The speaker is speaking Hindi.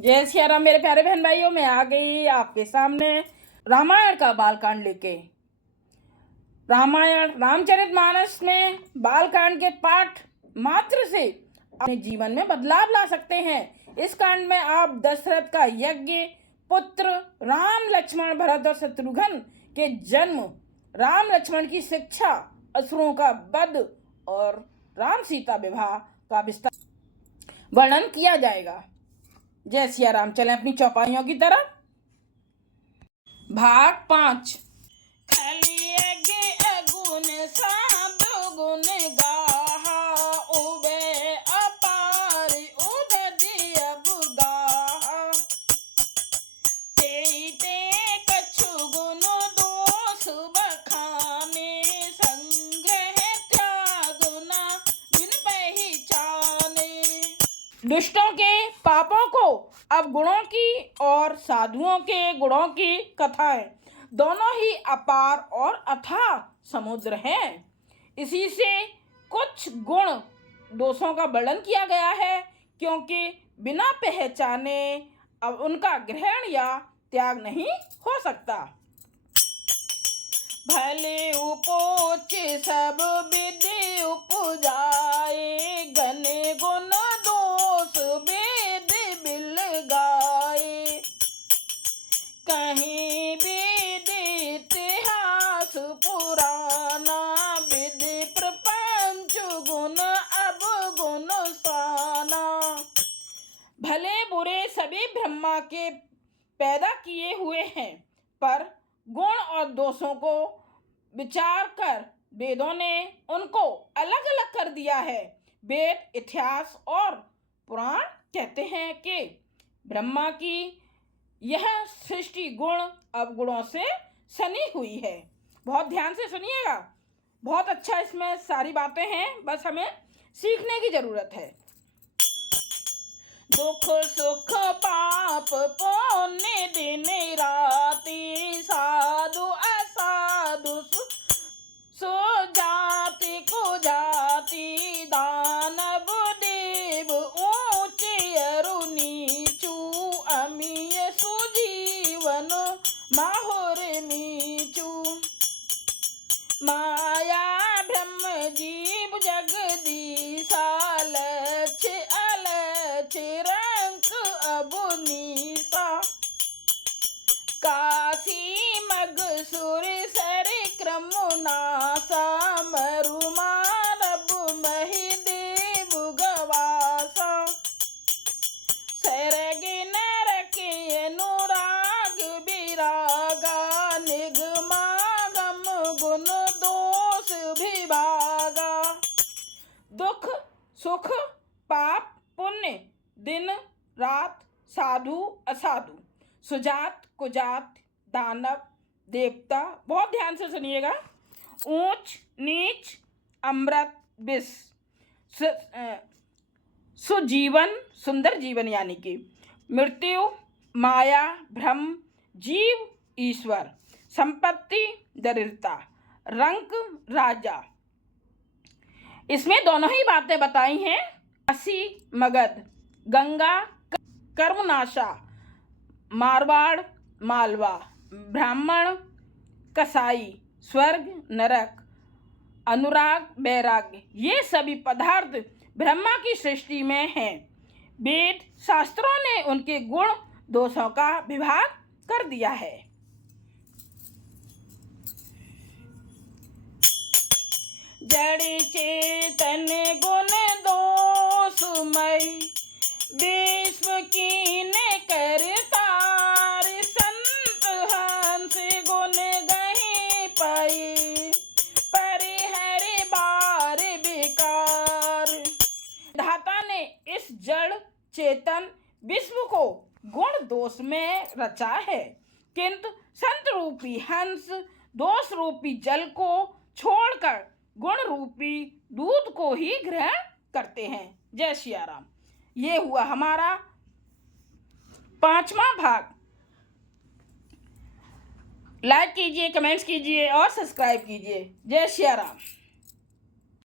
जय सिया राम मेरे प्यारे बहन भाइयों, मैं आ गई आपके सामने रामायण का बालकांड लेके। रामायण रामचरितमानस में बालकांड के पाठ मात्र से अपने जीवन में बदलाव ला सकते हैं। इस कांड में आप दशरथ का यज्ञ, पुत्र राम लक्ष्मण भरत और शत्रुघ्न के जन्म, राम लक्ष्मण की शिक्षा, असुरों का वध और राम सीता विवाह का विस्तार वर्णन किया जाएगा। जय सिया राम। चलें अपनी चौपाइयों की तरफ। भाग 5। दुष्टों के पापों को अब गुणों की और साधुओं के गुणों की कथाएं दोनों ही अपार और अथाह समुद्र हैं। इसी से कुछ गुण दोषों का वर्णन किया गया है, क्योंकि बिना पहचाने अब उनका ग्रहण या त्याग नहीं हो सकता। भले उपोच सब विधि उपजाए, गने गुण दोष वेद बिल गाए। कहीं वेद इतिहास पुराना, विधि प्रपंच गुण अब गुण साना। भले बुरे सभी ब्रह्मा के पैदा किए हुए हैं, पर गुण और दोषों को विचार कर वेदों ने उनको अलग अलग कर दिया है। वेद, इतिहास और पुराण कहते हैं कि ब्रह्मा की यह सृष्टि गुण अवगुणों से सनी हुई है। बहुत ध्यान से सुनिएगा, बहुत अच्छा इसमें सारी बातें हैं, बस हमें सीखने की जरूरत है। दुख सुख पाप पुण्य दिन राति, साधु असाधु सुजाति कुजाति, दानव देव ऊंचे अरु नीचू, अमीय सुजीवन माहुर मीचू। माया ब्रह्म जीव जगदीशा, लक्ष्य अलक्ष्य रंक अबुनीसा। काशी मग सुर सर क्रम नासा, मरु मानव मही देव गवासा। सरग नरक अनुराग विरागा, निगमागम गुण दोष विभागा। दुख सुख पाप पुण्य दिन रात, साधु असाधु, सुजात कुजात, दानव देवता, बहुत ध्यान से सुनिएगा, ऊंच नीच, अमृत विष, सुजीवन सुंदर जीवन यानी कि मृत्यु, माया भ्रम, जीव ईश्वर, संपत्ति दरिद्रता, रंक राजा। इसमें दोनों ही बातें बताई हैं। काशी मगध, गंगा कर्मनाशा, मारवाड़ मालवा, ब्राह्मण कसाई, स्वर्ग नरक, अनुराग वैराग्य, ये सभी पदार्थ ब्रह्मा की सृष्टि में हैं। वेद शास्त्रों ने उनके गुण दोषों का विभाग कर दिया है। जड़ चेतन गुण दोषमय, विश्व कीन करतार, संत हंस गुण गहि पाई, परिहर बार बेकार। धाता ने इस जड़ चेतन विश्व को गुण दोष में रचा है, किंतु संत रूपी हंस दोष रूपी जल को छोड़कर गुण रूपी दूध को ही ग्रहण करते हैं। जय सिया राम। ये हुआ हमारा 5वां भाग। लाइक कीजिए, कमेंट्स कीजिए और सब्सक्राइब कीजिए। जय सिया राम।